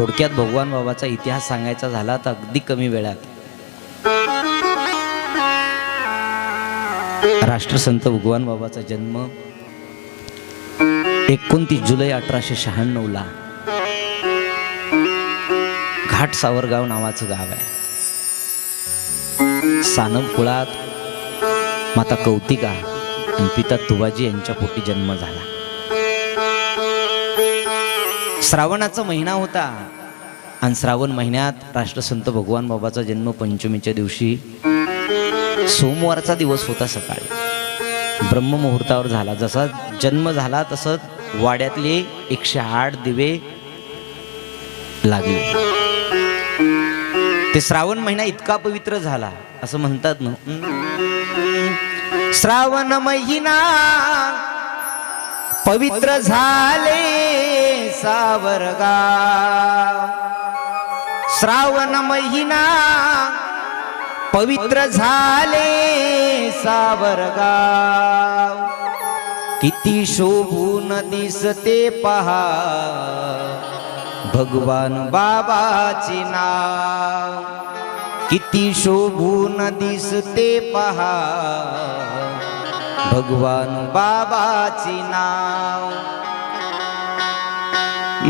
थोडक्यात भगवान बाबाचा इतिहास सांगायचा झाला तर अगदी कमी वेळात राष्ट्रसंत भगवान बाबाचा जन्म 29 जुलै 1896 ला घाट सावरगाव नावाचं गाव आहे. सानप कुळात माता कौतिका आणि पिता तुबाजी यांच्या पोटी जन्म झाला. श्रावणाचा महिना होता आणि श्रावण महिन्यात राष्ट्रसंत भगवान बाबाचा जन्म पंचमीच्या दिवशी सोमवारचा दिवस होता. सकाळी ब्रह्ममुहूर्तावर झाला. जसा जन्म झाला तसंच वाड्यातले 108 दिवे लागले. ते श्रावण महिना इतका पवित्र झाला असं म्हणतात ना. श्रावण महिना पवित्र झाले सावरगाव. श्रावण महिना पवित्र झाले सावरगाव. किती शोभून दिसते पहा भगवान बाबाचे नाव. किती शोभून दिसते पहा भगवान बाबाचे नाव.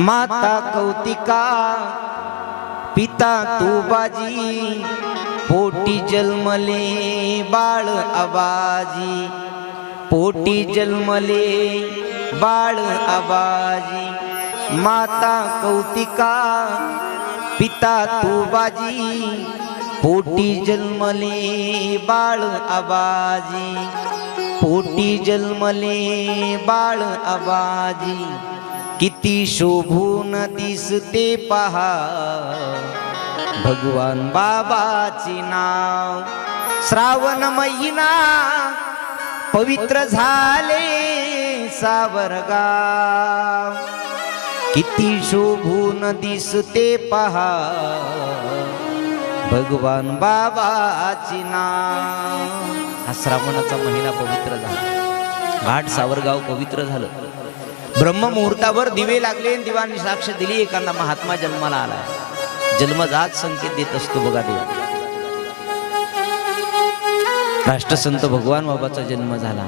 माता कौतिका पिता तुबाजी पोटी जन्मले बाळ आबाजी. पोटी जन्मले बाळ आबाजी. माता कौतिका पिता तुबाजी पोटी जन्मले बाळ आबाजी. पोटी जन्मले बाळ आबाजी. किती शोभून दिसते पहा भगवान बाबाचे नाव. श्रावण महिना पवित्र झाले सावरगाव. किती शोभून दिसते पहा भगवान बाबाचे नाव. हा श्रावणाचा महिना पवित्र झाला. घाट सावरगाव पवित्र झालं. ब्रह्ममुहूर्तावर दिवे लागले. दिवाणी साक्ष दिली एखादा महात्मा जन्माला आलाय. जन्मजात संकेत देत असतो बघा देव. राष्ट्रसंत भगवान बाबाचा जन्म झाला.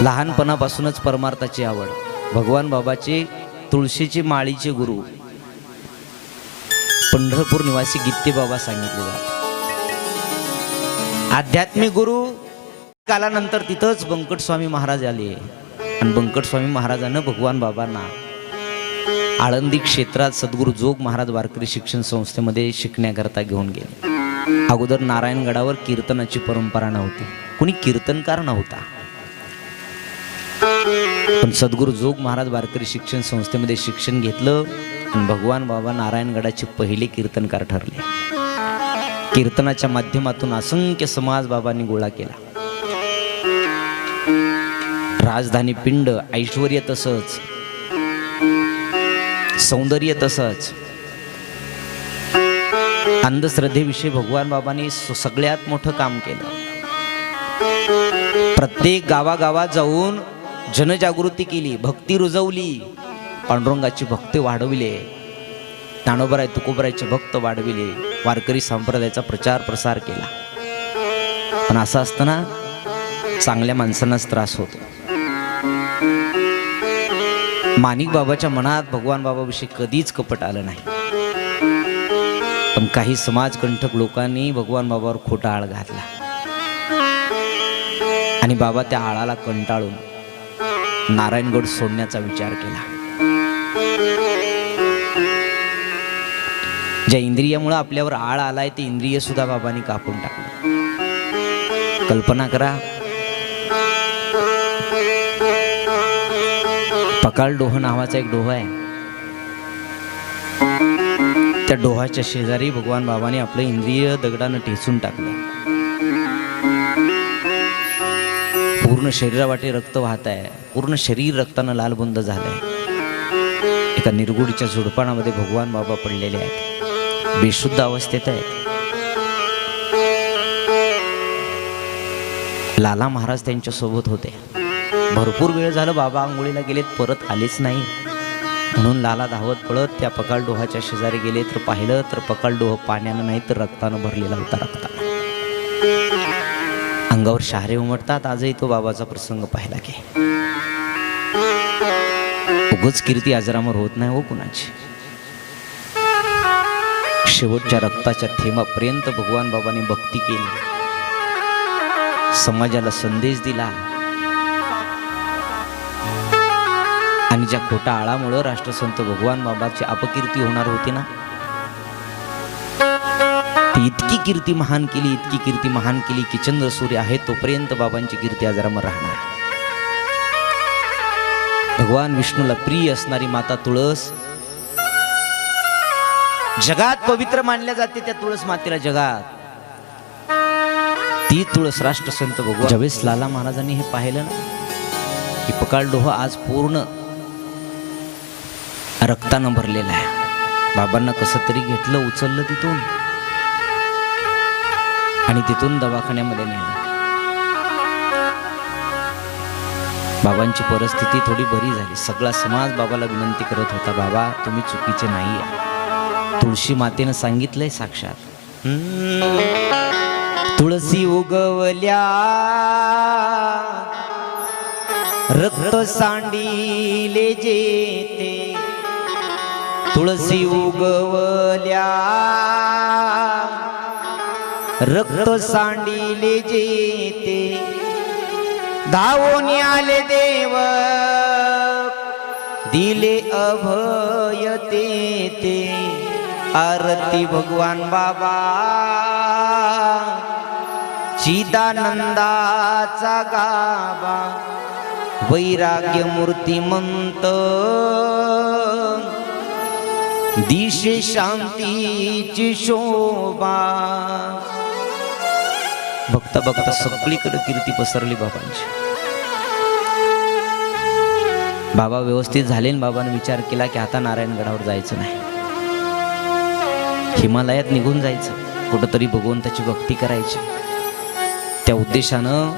लहानपणापासूनच परमार्थाची आवड. भगवान बाबाचे तुळशीची माळीचे गुरु पंढरपूर निवासी गित्ते बाबा सांगितले जातात. आध्यात्मिक गुरु कालानंतर तिथंच बंकट स्वामी महाराज आले आणि बंकट स्वामी महाराजांना भगवान बाबांना आळंदी क्षेत्रात सद्गुरू जोग महाराज वारकरी शिक्षण संस्थेमध्ये शिकण्याकरता घेऊन गेले. अगोदर नारायणगडावर कीर्तनाची परंपरा नव्हती. कुणी कीर्तनकार नव्हता. पण सद्गुरू जोग महाराज वारकरी शिक्षण संस्थेमध्ये शिक्षण घेतलं आणि भगवान बाबा नारायणगडाचे पहिले कीर्तनकार ठरले. कीर्तनाच्या माध्यमातून असंख्य समाज बाबांनी गोळा केला. राजधानी पिंड ऐश्वर्य तसंच सौंदर्य तसंच अंधश्रद्धेविषयी भगवान बाबांनी सगळ्यात मोठं काम केलं. प्रत्येक गावागावात जाऊन जनजागृती केली. भक्ती रुजवली. पांडुरंगाची भक्ती वाढविले. ज्ञानोबराय तुकोबरायचे भक्त वाढविले. वारकरी संप्रदायाचा प्रचार प्रसार केला. पण असं असताना चांगल्या माणसांनाच त्रास होतो. माणिक बाबाच्या मनात भगवान बाबाविषयी कधीच कपट आलं नाही. पण काही समाजकंठक लोकांनी भगवान बाबावर खोटा आळ घातला आणि बाबा त्या आळाला कंटाळून नारायणगड सोडण्याचा विचार केला. ज्या इंद्रियामुळे आपल्यावर आळ आलाय ते इंद्रिय सुद्धा बाबांनी कापून टाकलं. कल्पना करा. पकाळ डोह नावाचा एक डोह आहे. त्या डोहाच्या शेजारी भगवान बाबांनी आपलं इंद्रिय दगडानं ठेचून टाकलं. पूर्ण शरीरावाटे रक्त वाहत आहे. पूर्ण शरीर रक्तानं लालबुंद झालंय. एका निरगुडीच्या झुडपाणामध्ये भगवान बाबा पडलेले आहेत. बेशुद्ध अवस्थेत आहेत. लाला महाराज त्यांच्या सोबत होते. भरपूर वेळ झालं बाबा आंघोळीला गेलेत, परत आलेच नाही. म्हणून लाला धावत पळत त्या पकालडोहाच्या शेजारी गेले तर पाहिलं तर पकालडोह पाण्यानं नाही तर रक्तानं भरलेला होता. रक्तानं अंगावर शहारे उमटतात. आजही तो बाबाचा प्रसंग पाहिला की उगच कीर्ती अजरामर होत नाही हो कुणाची. शेवटच्या रक्ताच्या थेंबापर्यंत भगवान बाबांनी भक्ती केली, समाजाला संदेश दिला. आणि ज्या खोटा आळामुळे राष्ट्रसंत भगवान बाबाची अपकीर्ती होणार होती ना, ती इतकी कीर्ती महान केली, इतकी कीर्ती महान केली की चंद्र सूर्य आहे तोपर्यंत बाबांची कीर्ती अजरामर राहणार. भगवान विष्णूला प्रिय असणारी माता तुळस जगात पवित्र मानल्या जाते. त्या तुळस मातेला जगात ती तुळस राष्ट्रसंत भगवान. ज्यावेळेस लाला महाराजांनी हे पाहिलं ना की पकालडोह आज पूर्ण रक्तानं भरलेला आहे, बाबांना कसं तरी घेतलं, उचललं तिथून आणि तिथून दवाखान्यामध्ये नेलं. बाबांची परिस्थिती थोडी बरी झाली. सगळा समाज बाबाला विनंती करत होता, बाबा तुम्ही चुकीचे नाही आहे. तुळशी मातेनं सांगितलंय साक्षात, तुळसी उगवल्या रक्त सांडिले जेते, तुळसी उगवल्या रक्त सांडिले जेते, धावून आले देव दिले अभय ते. आरती भगवान बाबा चिदानंदाचा गाबा, वैराग्य मूर्तिमंत दिशे शांतीची शोभा. बघता बघता सगळीकडे कीर्ती पसरली बाबांची. बाबा व्यवस्थित झाले. बाबाने विचार केला की आता नारायणगडावर जायचं नाही, हिमालयात निघून जायचं, कुठंतरी भगवंताची भक्ती करायची. त्या उद्देशानं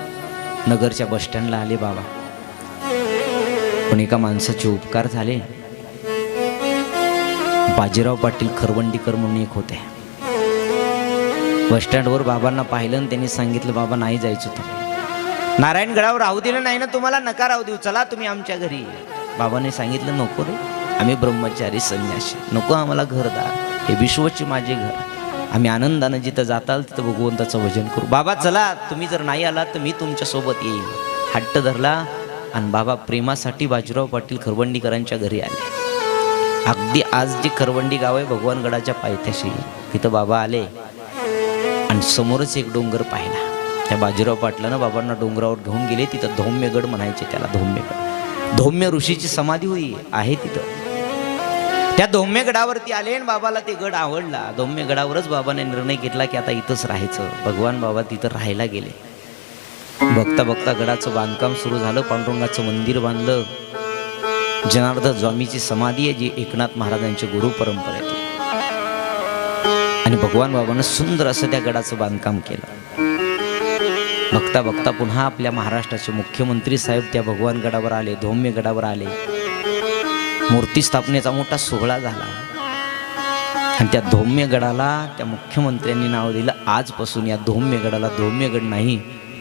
नगरच्या बस स्टँडला आले बाबा. पण एका माणसाचे उपकार झाले. बाजीराव पाटील खरवंडीकर म्हणून एक होते. बस स्टँडवर बाबांना पाहिलं आणि त्यांनी सांगितलं, बाबा नाही जायचं, तुम्ही नारायणगडावर राहू दिलं नाही ना तुम्हाला, नका राहू देऊ, चला तुम्ही आमच्या घरी. बाबांनी सांगितलं, नको रे, आम्ही ब्रह्मचारी संन्यासी, नको आम्हाला घरदार, हे विश्वचे माझे घर, आम्ही आनंदानं जिथं जाताल तिथं भगवंताचं भजन करू. बाबा चला, तुम्ही जर नाही आलात तर मी तुमच्या सोबत येईल. हट्ट धरला आणि बाबा प्रेमासाठी बाजीराव पाटील खरवंडीकरांच्या घरी आले. अगदी आज जे खरवंडी गाव आहे भगवानगडाच्या पायथ्याशी, तिथं बाबा आले आणि समोरच एक डोंगर पाहिला. त्या बाजीराव पाटलानं बाबांना डोंगरावर घेऊन गेले. तिथं धौम्यगड म्हणायचे त्याला, धौम्यगड. धौम्य ऋषीची समाधी होई आहे तिथं. त्या धौम्यगडावरती आले आणि बाबाला ते गड आवडला. धौम्यगडावरच बाबाने निर्णय घेतला की आता इथंच राहायचं. भगवान बाबा तिथं राहायला गेले. बघता बघता गडाचं बांधकाम सुरू झालं. पांडुरंगाचं मंदिर बांधलं. जनार्दन स्वामीची समाधी आहे जी एकनाथ महाराजांची गुरु परंपरेतली. आणि भगवान बाबांना सुंदर असं त्या गडाचं बांधकाम केलं. बघता बघता पुन्हा आपल्या महाराष्ट्राचे मुख्यमंत्री साहेब त्या भगवान गडावर आले, धौम्य गडावर आले. मूर्ती स्थापनेचा मोठा सोहळा झाला आणि त्या धौम्य गडाला त्या मुख्यमंत्र्यांनी नाव दिलं, आजपासून या धौम्य गडाला धौम्यगड नाही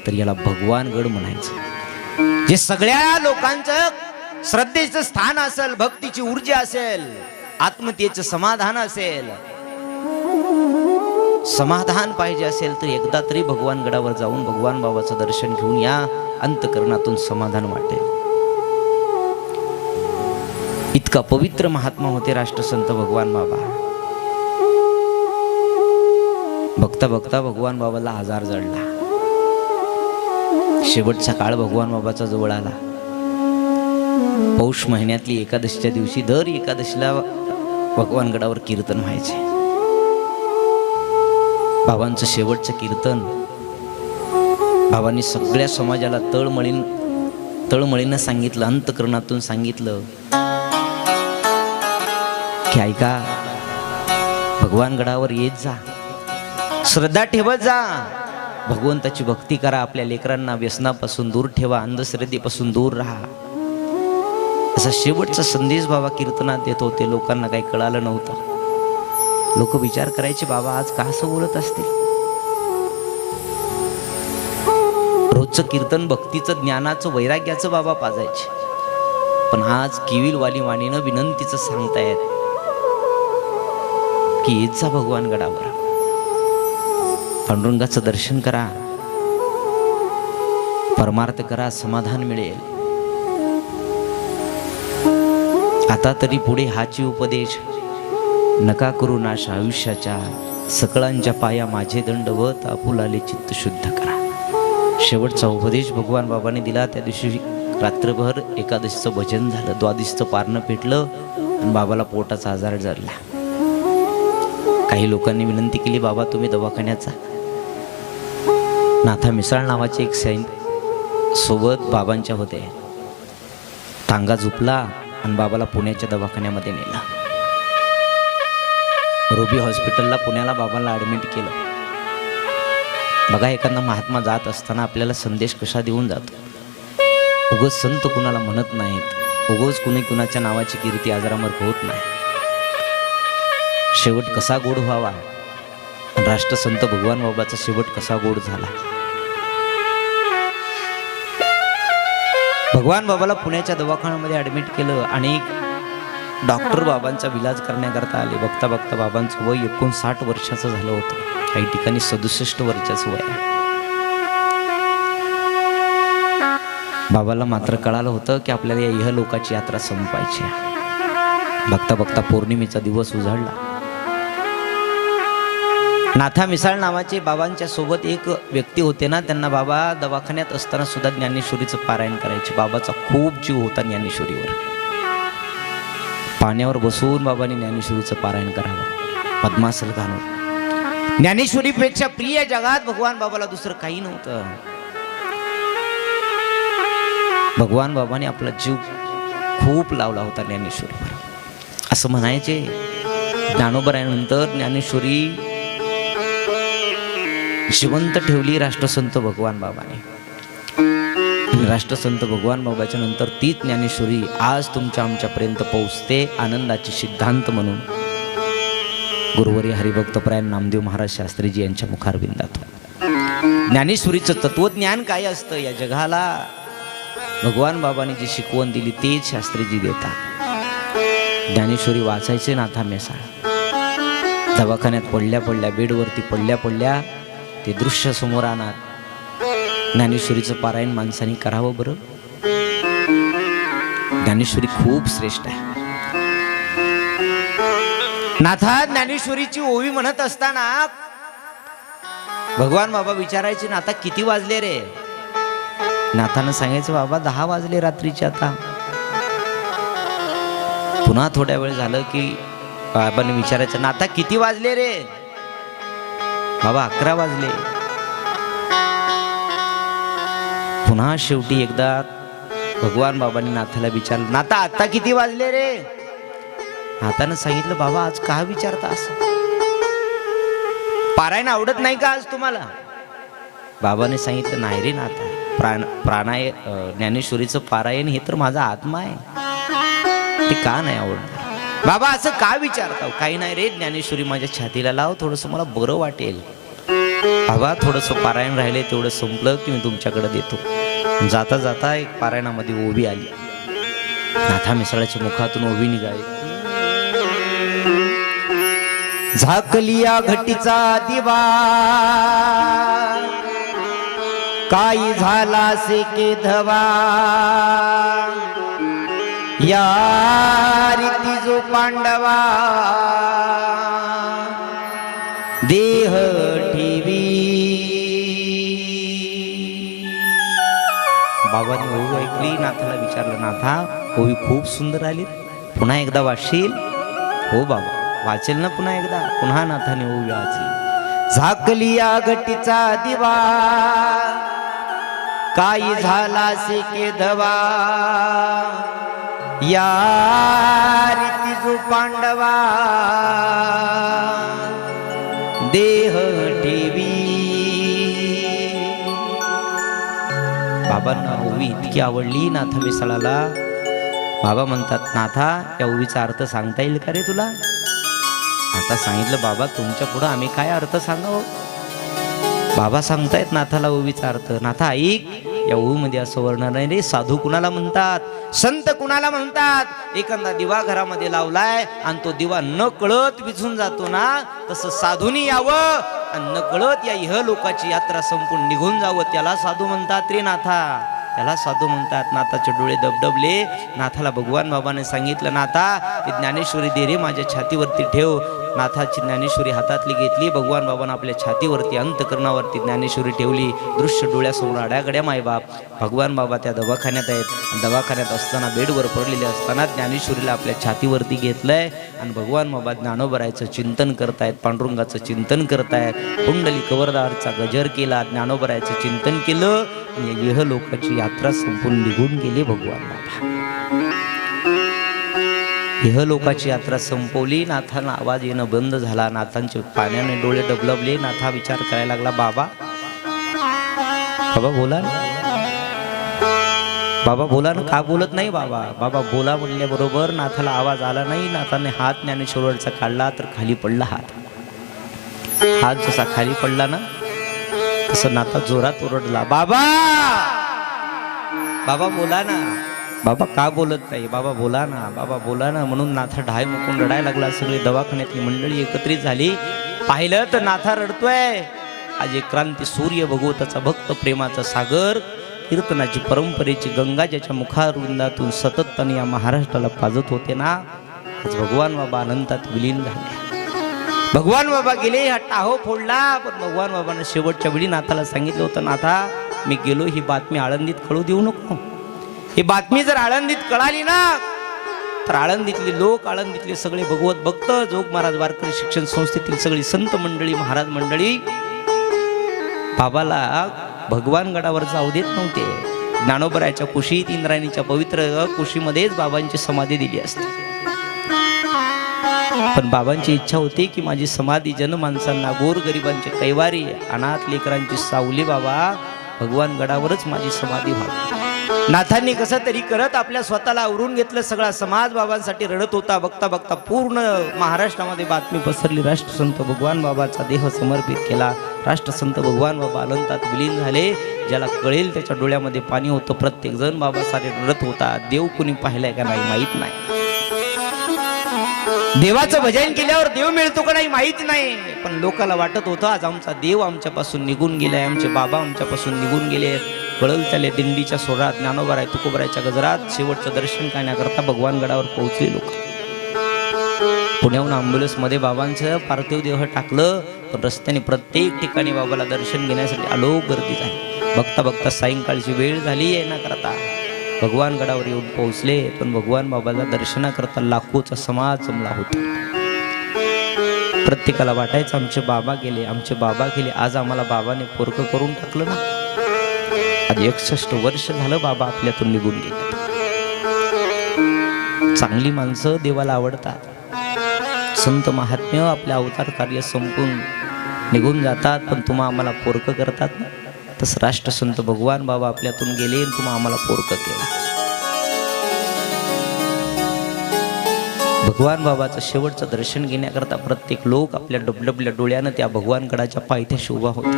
तर याला भगवानगड म्हणायचं. जे सगळ्या लोकांचं श्रद्धेचं स्थान असेल, भक्तीची ऊर्जा असेल, आत्मतेचं समाधान असेल, समाधान पाहिजे असेल तर एकदा तरी भगवान गडावर जाऊन भगवान बाबाचं दर्शन घेऊन या. अंतकरणातून समाधान वाटेल. इतका पवित्र महात्मा होते राष्ट्रसंत भगवान बाबा. बघता बघता भगवान बाबाला आजार जडला. शेवटचा काळ भगवान बाबाचा जवळ आला. पौष महिन्यातली एकादशीच्या दिवशी दर एकादशीला भगवान गडावर कीर्तन व्हायचे. बाबांचं शेवटचं कीर्तन बाबांनी सगळ्या समाजाला तळमळीनं सांगितलं, अंतकरणातून सांगितलं की ऐका, भगवान गडावर येत जा, श्रद्धा ठेवत जा, भगवंताची भक्ती करा, आपल्या लेकरांना व्यसनापासून दूर ठेवा, अंधश्रद्धेपासून दूर राहा, असा शेवटचा संदेश बाबा कीर्तनात देत होते. लोकांना काही कळालं नव्हतं. लोक विचार करायचे, बाबा आज का असं बोलत असतील. रोजचं कीर्तन भक्तीचं, ज्ञानाचं, वैराग्याचं बाबा पाजायचे. पण आज किविलवाली वाणीनं विनंतीचं सांगतायत की येत जा भगवान गडावर, पांडुरंगाचं दर्शन करा, परमार्थ करा, समाधान मिळेल. आता तरी पुढे हाची उपदेश, नका करू नाश आयुष्याच्या, सकळांच्या पाया माझे दंडवत, आपुलाले चित्त शुद्ध करा. शेवटचा उपदेश भगवान बाबांनी दिला. त्या दिवशी रात्रभर एकादशीचं भजन झालं, द्वादशीचं पारणं पेटलं आणि बाबाला पोटाचा आजार जडला. काही लोकांनी विनंती केली, बाबा तुम्ही दवाखान्यात जा. नाथा मिसाळ नावाचे एक सैनिक सोबत बाबांच्या होते. टांगा झुपला आणि बाबाला पुण्याच्या दवाखान्यामध्ये नेलं. रुबी हॉस्पिटलला पुण्याला बाबांना ॲडमिट केलं. बघा, एखादा महात्मा जात असताना आपल्याला संदेश कसा देऊन जातो. उगाच संत कुणाला म्हणत नाहीत, उगाच कुणी कुणाच्या नावाची कीर्ती आजारामर्क होत नाही. शेवट कसा गोड व्हावा, राष्ट्रसंत भगवान बाबाचा शेवट कसा गोड झाला. भगवान बाबाला पुण्याच्या दवाखान्यामध्ये ॲडमिट केलं. अनेक डॉक्टर बाबांचा विलाज करण्याकरता आले. बघता बघता बाबांचं वय 59 वर्षाचं झालं होतं. काही ठिकाणी 67 वर्षाचं वय. बाबाला मात्र कळालं होतं की आपल्याला या इहलोकाची यात्रा संपायची आहे. बघता बघता पौर्णिमेचा दिवस उजाडला. नाथा मिसाळ नावाचे बाबांच्या सोबत एक व्यक्ती होते ना, त्यांना बाबा दवाखान्यात असताना सुद्धा ज्ञानेश्वरीचं पारायण करायचे. बाबाचा खूप जीव होता ज्ञानेश्वरीवर. पाण्यावर बसून बाबांनी ज्ञानेश्वरीचं पारायण करावं, पद्मासन घालून. ज्ञानेश्वरीपेक्षा प्रिय जगात भगवान बाबाला दुसरं काही नव्हतं. भगवान बाबाने आपला जीव खूप लावला होता ज्ञानेश्वरीवर. असं म्हणायचे, ज्ञानोबरायानंतर ज्ञानेश्वरी जिवंत ठेवली राष्ट्रसंत भगवान बाबाने. राष्ट्रसंत भगवान बाबाच्या नंतर तीच ज्ञानेश्वरी आज तुमच्या आमच्यापर्यंत पोहोचते, आनंदाची सिद्धांत म्हणून गुरुवर्य हरिभक्तपरायण नामदेव महाराज शास्त्रीजी यांच्या मुखारविंदातून. ज्ञानेश्वरीचं तत्वज्ञान काय असतं या जगाला, भगवान बाबांनी जी शिकवण दिली तेच शास्त्रीजी देतात. ज्ञानेश्वरी वाचायचे नाथा मिसाळ. दवाखान्यात पडल्या पडल्या, बेडवरती पडल्या पडल्या ते दृश्य समोर आणत. ज्ञानेश्वरीचं पारायण माणसाने करावं बरं. ज्ञानेश्वरी खूप श्रेष्ठ आहे. नाथा ज्ञानेश्वरीची ओवी म्हणत असताना भगवान बाबा विचारायचे, नाथा किती वाजले रे? नाथानं सांगायचं, बाबा 10 वाजले रात्रीचे. आता पुन्हा थोड्या वेळ झालं की बाबांनी विचारायचं, नाथा किती वाजले रे? बाबा 11 वाजले. पुन्हा शेवटी एकदा भगवान बाबांनी नाथाला विचारलं, नाथा आता किती वाजले रे? नाथानं सांगितलं, बाबा आज का विचारता असं? पारायण आवडत नाही का आज तुम्हाला? बाबाने सांगितलं, नाही रे नाथा, ज्ञानेश्वरीचं पारायण हे तर माझा आत्मा आहे, ते का नाही आवडत? बाबा असं का विचारता? काही नाही रे, ज्ञानेश्वरी माझ्या छातीला लाव, थोडस मला बरं वाटेल. बाबा थोडस पारायण राहिले, तेवढं संपलं की मी तुमच्याकडे देतो. जाता जाता एक पारायणामध्ये ओवी आली. नाथा मिसाळाच्या मुखातून ओवी निघाली, झाकलिया घटीचा दिवा, काही झाला से के धवा, या रीती जो पांडवा देह ठेवी. बाबांनी ओवी ऐकली. नाथाला विचारलं, नाथा ओवी खूप सुंदर आली, पुन्हा एकदा वाचशील? हो बाबा वाचेल ना पुन्हा एकदा. पुन्हा नाथाने ओवी वाचली, झाकलिया घटीचा दिवा, काही झाला से के धवा, या रीती जो पांडवा देह ठेवी. ओवी इतकी आवडली नाथा मिसाळाला. बाबा म्हणतात, नाथा या ओवीचा अर्थ सांगता येईल का रे तुला? आता सांगितलं, बाबा तुमच्या पुढं आम्ही काय अर्थ सांगावं? बाबा सांगतायत नाथाला ओवीचा अर्थ. नाथा ऐक, या ओवीमध्ये असं वर्णन आहे रे, साधू कुणाला म्हणतात, संत कुणाला म्हणतात. एखादा दिवा घरामध्ये लावलाय आणि तो दिवा न कळत विझून जातो ना, तसं साधूनी यावं आणि न कळत या इह लोकाची यात्रा संपून निघून जावं, त्याला साधू म्हणतात रे नाथा, त्याला साधू म्हणतात. नाथाचे डोळे दबदबले. नाथाला भगवान बाबाने सांगितलं, नाथा ती ज्ञानेश्वरी दे रे, माझ्या छातीवरती ठेव. नाथाची ज्ञानेश्वरी हातातली घेतली. भगवान बाबांना आपल्या छातीवरती अंतकरणावरती ज्ञानेश्वरी ठेवली. दृश्य डोळ्यासमोर आड्यागड्या मायबाप. भगवान बाबा त्या दवाखान्यात आहेत. दवाखान्यात असताना बेडवर पडलेले असताना ज्ञानेश्वरीला आपल्या छातीवरती घेतलंय आणि भगवान बाबा ज्ञानोबरायचं चिंतन करतायत, पांडुरंगाचं चिंतन करतायत. कुंडली कवरदारचा गजर केला, ज्ञानोबरायचं चिंतन केलं. यह लोकाची यात्रा संपून निघून गेली भगवान बाबा. यह लोकाची यात्रा संपवली. नाथांना आवाज येणं बंद झाला. नाथांचे पाण्याने डोळे डबलबले. नाथा विचार करायला लागला, बाबा बाबा बोला ना, बाबा बोला ना. का बोलत नाही बाबा? बाबा बोला म्हणल्याबरोबर नाथाला आवाज आला नाही. नाथाने हात ज्ञानेश्वराचा काढला तर खाली पडला. हात जसा खाली पडला ना, तसं नाथा जोरात ओरडला, बाबा बाबा बोला ना. बाबा का बोलत नाही? बाबा बोला ना, बाबा बोला ना. म्हणून नाथा ढाय मुकून रडायला लागला. सगळी दवाखान्यातली मंडळी एकत्रित झाली. पाहिलं तर नाथा रडतोय. आज एक क्रांती सूर्य, भगवताचा भक्त, प्रेमाचा सागर, कीर्तनाची परंपरेची गंगा ज्याच्या मुखारविंदातून सतत या महाराष्ट्राला पाजत होते ना, आज भगवान बाबा अनंतात विलीन झाले. भगवान बाबा गेले, हा टाहो फोडला. पण भगवान बाबांना शेवटच्या वेळी नाथाला सांगितलं होतं, नाथा मी गेलो, ही बातमी आळंदीत कळू देऊ नको. ही बातमी जर आळंदीत कळाली ना, तर आळंदीतले लोक, आळंदीतले सगळे भगवत भक्त, जोग महाराज वारकरी शिक्षण संस्थेतील सगळी संत मंडळी, महाराज मंडळी बाबाला भगवान गडावर जाऊ देत नव्हते. ज्ञानोबरायच्या कुशीत, इंद्रायणीच्या पवित्र कुशीमध्येच बाबांची समाधी दिली असते. पण बाबांची इच्छा होती की माझी समाधी जनमानसांना, गोरगरिबांचे कैवारी, अनाथ लेकरांची सावली बाबा भगवान गडावरच माझी समाधी व्हावी. नाथांनी कसं तरी करत आपल्या स्वतःला आवरून घेतलं. सगळा समाज बाबांसाठी रडत होता. बघता बघता पूर्ण महाराष्ट्रामध्ये बातमी पसरली. राष्ट्रसंत भगवान बाबाचा देह समर्पित केला. राष्ट्रसंत भगवान बाबा अनंतात विलीन झाले. ज्याला कळेल त्याच्या डोळ्यामध्ये पाणी होतं. प्रत्येक जण बाबासाठी रडत होता. देव कुणी पाहिलाय का नाही माहीत नाही. देवाचं भजन केल्यावर देव मिळतो का नाही माहित नाही. पण लोकांना वाटत होतं आज आमचा देव आमच्यापासून निघून गेलाय, आमचे बाबा आमच्यापासून निघून गेले. कळल त्याले दिंडीच्या सोहळ्यात, ज्ञानोबराय तुकोबरायच्या गजरात शेवटचं दर्शन करण्याकरता भगवान गडावर पोहोचले लोक. पुण्याहून ॲम्ब्युलन्समध्ये बाबांचं पार्थिव देह टाकलं. पण रस्त्याने प्रत्येक ठिकाणी बाबाला दर्शन घेण्यासाठी आलोक गर्दी झाली. बघता बघता सायंकाळची वेळ झाली येण्याकरता. भगवान गडावर येऊन पोहोचले. पण भगवान बाबाला दर्शनाकरता लाखोचा समाज जमला होता. प्रत्येकाला वाटायचं आमचे बाबा गेले, आमचे बाबा गेले. आज आम्हाला बाबाने पोरकं करून टाकलं ना. आज 61 वर्ष झालं बाबा आपल्यातून निघून गेले. चांगली माणसं देवाला आवडतात. संत महात्म्य आपल्या अवतार कार्य संपून निघून जातात. पण तुम्हा आम्हाला पोरकं करतात ना. तसं राष्ट्रसंत भगवान बाबा आपल्यातून गेले आणि तुम्हा आम्हाला पोरकं केलं. भगवान बाबाचं शेवटचं दर्शन घेण्याकरता प्रत्येक लोक आपल्या डबडबल्या डोळ्यानं त्या भगवान गडाच्या पायथ्याशी उभा होते.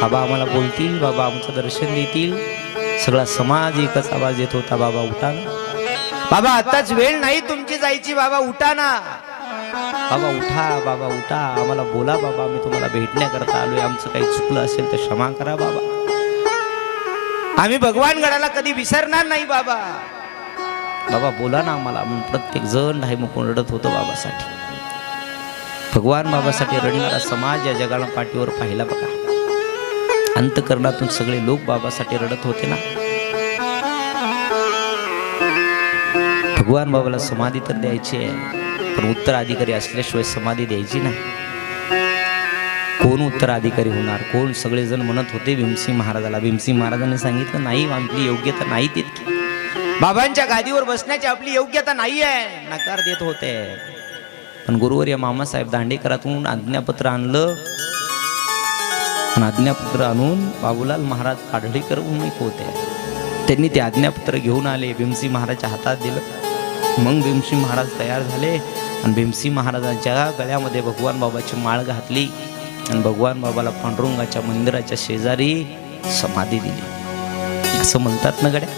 बाबा आम्हाला बोलतील, बाबा आमचं दर्शन देतील. सगळा समाज एकच आवाज देत होता, बाबा उठा ना, बाबा आताच वेळ नाही तुमची जायची, बाबा उठा ना, बाबा उठा, बाबा उठा, आम्हाला बोला बाबा, आम्ही तुम्हाला भेटण्याकरता आलोय. आमचं काही चुकलं असेल तर क्षमा करा बाबा. आम्ही भगवान गडाला कधी विसरणार नाही बाबा. बाबा बोला ना आम्हाला. म्हणून प्रत्येक जण ढाईमुखून रडत होतं बाबासाठी. भगवान बाबासाठी रडणारा समाज या जगाला पाठीवर पाहिला बघा. अंतकरणातून सगळे लोक बाबासाठी रडत होते ना. भगवान बाबाला समाधी तर द्यायची आहे, पण उत्तराधिकारी असल्याशिवाय समाधी द्यायची नाही. कोण उत्तराधिकारी होणार, कोण? सगळेजण म्हणत होते भीमसिंग महाराजाला. भीमसिंग महाराजांनी सांगितलं नाही, आपली योग्यता नाही तितकी, बाबांच्या गादीवर बसण्याची आपली योग्यता नाही आहे, नकार देत होते. पण गुरुवर्य मामासाहेब दांडेकरातून आज्ञापत्र आणलं. आज्ञापत्र आणून बाबूलाल महाराज काढळीकर म्हणून एक होते. त्यांनी ते आज्ञापत्र घेऊन आले, भीमसिंह महाराजच्या हातात दिलं. मग भीमसिंह महाराज तयार झाले आणि भीमसिंह महाराजांच्या गळ्यामध्ये भगवान बाबाची माळ घातली आणि भगवान बाबाला पांडुरंगाच्या मंदिराच्या शेजारी समाधी दिली. असं म्हणतात ना गड्या,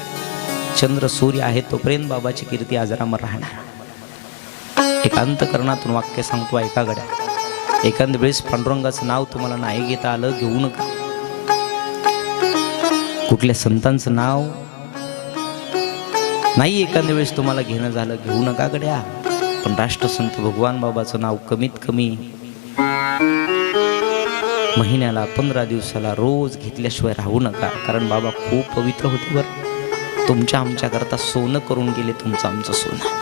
चंद्र सूर्य आहे तोपर्यंत बाबाची कीर्ती अजरामर राहणार. एक अंतकरणातून वाक्य सांगतो ऐका गड्या. एखाद्या वेळेस पांडुरंगाचं नाव तुम्हाला नाही घेता आलं, घेऊ नका. कुठल्या संतांचं नाव नाही एखाद्या वेळेस तुम्हाला घेणं झालं, घेऊ नका गड्या. पण राष्ट्रसंत भगवान बाबाचं नाव कमीत कमी महिन्याला 15 दिवसाला रोज घेतल्याशिवाय राहू नका. कारण बाबा खूप पवित्र होते बरं. तुमच्या आमच्या करता सोनं करून गेले, तुमचं आमचं सोनं.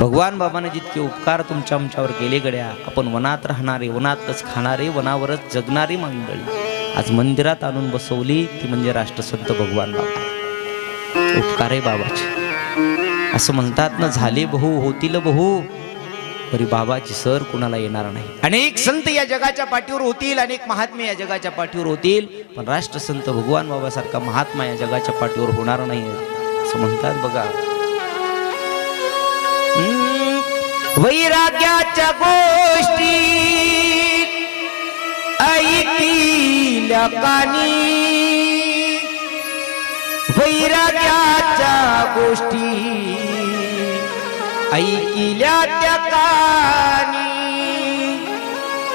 भगवान बाबाने जितके उपकार तुमच्या आमच्यावर केले गड्या. आपण वनात राहणारे, वनातच खाणारे, वनावरच जगणारी मंडळी आज मंदिरात आणून बसवली, ती म्हणजे राष्ट्रसंत भगवान बाबा. उपकार आहे बाबाचे. असं म्हणतात ना, झाले बहु होतील बहु, तरी बाबाची सर कुणाला येणार नाही. अनेक संत या जगाच्या पाठीवर होतील, अनेक महात्मे या जगाच्या पाठीवर होतील, पण राष्ट्रसंत भगवान बाबासारखा महात्मा या जगाच्या पाठीवर होणार नाही असं म्हणतात बघा. वैराग्याच्या गोष्टी ऐकल्या कानी, वैराग्याच्या गोष्टी ऐकल्या त्या कानी,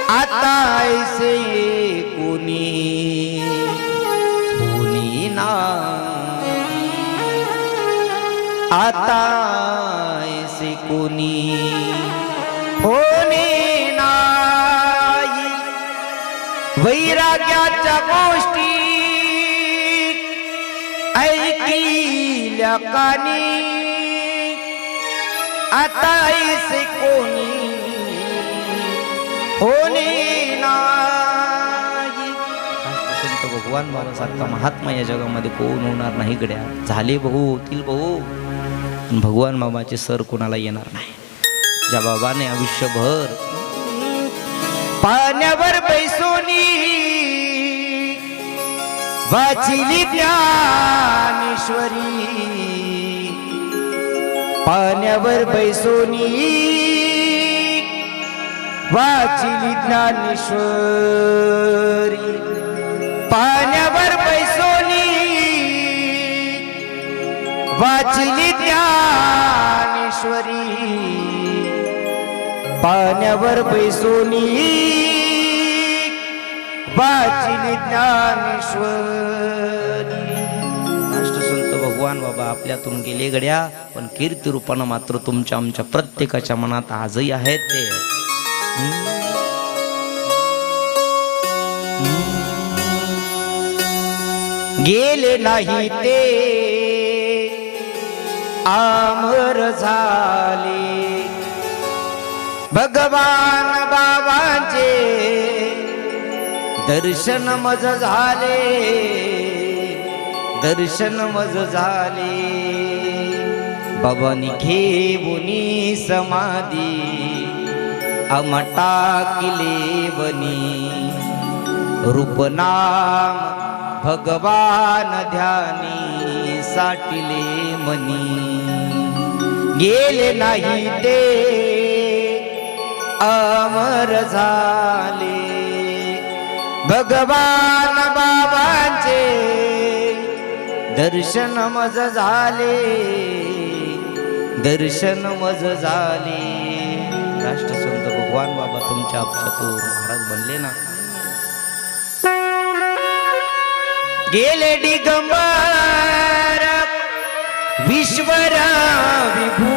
आता ऐसे कोणी कोणी ना, आता ऐसे कोणी कोणी नाही. वैराग्याच्या गोष्टी ऐकल्या कानी, आता ऐसे कोणी कोणी नाही. राष्ट्रसंत भगवान बाबासारखा महात्मा या जगामध्ये कोण होणार नाही गड्या. झाले बहु होतील बहु, पण भगवान बाबाचे सर कोणाला येणार नाही. ज्या बाबाने आयुष्यभर पाण्यावर बैसोनी वाचिली ज्ञानेश्वरी, पाण्यावर बैसोनी वाचिली ज्ञानेश्वरी, पाण्यावर बैसोनी वाचिली ज्ञानेश्वरी, पाण्यावर बैसोनी वाचिली ज्ञानेश्वरी. राष्ट्रसंत भगवान बाबा आपल्यातून गेले गड्या, पण कीर्ती रूपानं मात्र तुमच्या आमच्या प्रत्येकाच्या मनात आजही आहेत ते. गेले नाही ते अमर झाले, भगवान बाबांचे दर्शन मज झाले, दर्शन मज झाले. बाबांनी घेऊनी समाधी अमटा किले बनी, रूपनाम भगवान ध्यानी साटिले मनी. गेले नाही ते अमर झाले, भगवान बाबांचे दर्शन मज झाले, दर्शन मज झाले. राष्ट्रसंत भगवान बाबा तुमच्या चतुर महाराज बनले ना. गेले दिगंबर विश्वर विभू,